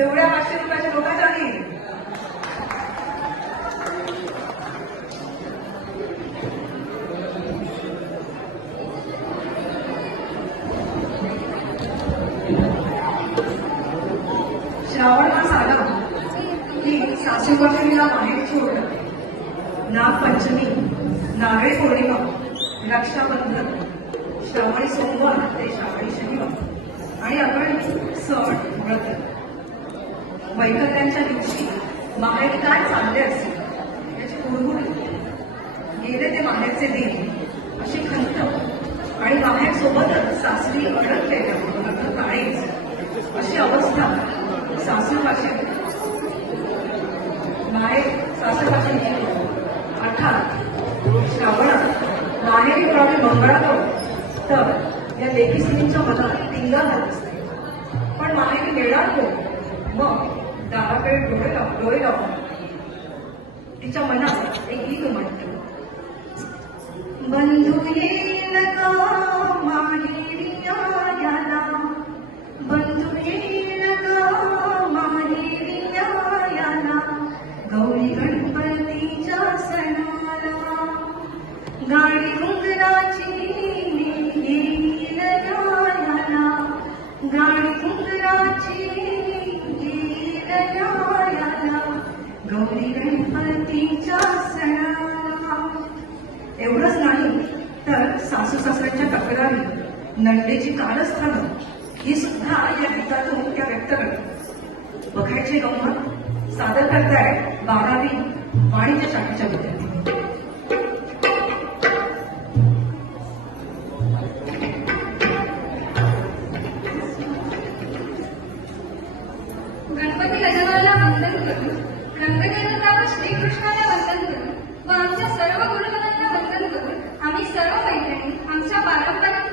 तेवढ्या 500 रुपयाच्या लोकांच्या नाही. श्रावण मास आला की सासूबाईला माहेर सोडलं. नागपंचमी, नारळी पौर्णिमा, रक्षाबंधन, श्रावणी सोमवार ते श्रावणी शनिवार आणि आपण सण व्रत वैकल्यांच्या दिवशी माहेर काय चालले असेल याची कुरबुरी, गेले ते माहेरचे दिन अशी खंत आणि माहेर सोबतच सासरी अडकलेल्या काळीच अशी अवस्था सासूपाशी माहेर सासूपाशी गेली. अर्थात श्रावणात माहेरी प्रॉब्लेम मंगळातो तर या लेखीस्त्रींच्या मनात टिंगा घालत असते. पण माहेरी मिळणार तो मग दाराकडे डोळे लावून तिच्या मनात एक गीत म्हणतो. बंधू येईल का माहेरी याला, बंधू येईल का माहेरी याला, गौरी गणपतीच्या सणाला, गाडी घुंगराची येईल याला, गाडी घुंगराची येईल याला, गौरी गणपतीच्या सणाला. एवढंच नाही तर सासू सासऱ्यांच्या तक्रारी, नंदेची कारस्थानं ही सुद्धा या गीतातून त्या व्यक्त करतात. बघायची गंमत सादर करताय 12वी वाणिज्य शाखेच्या विद्यार्थी. गणपती गजाननाला वंदन करून, रंगदेवताला श्रीकृष्णाला वंदन करून व आमच्या सर्व गुरुजनांना वंदन करून आम्ही सर्व मैत्रिणी आमच्या पारंपरिक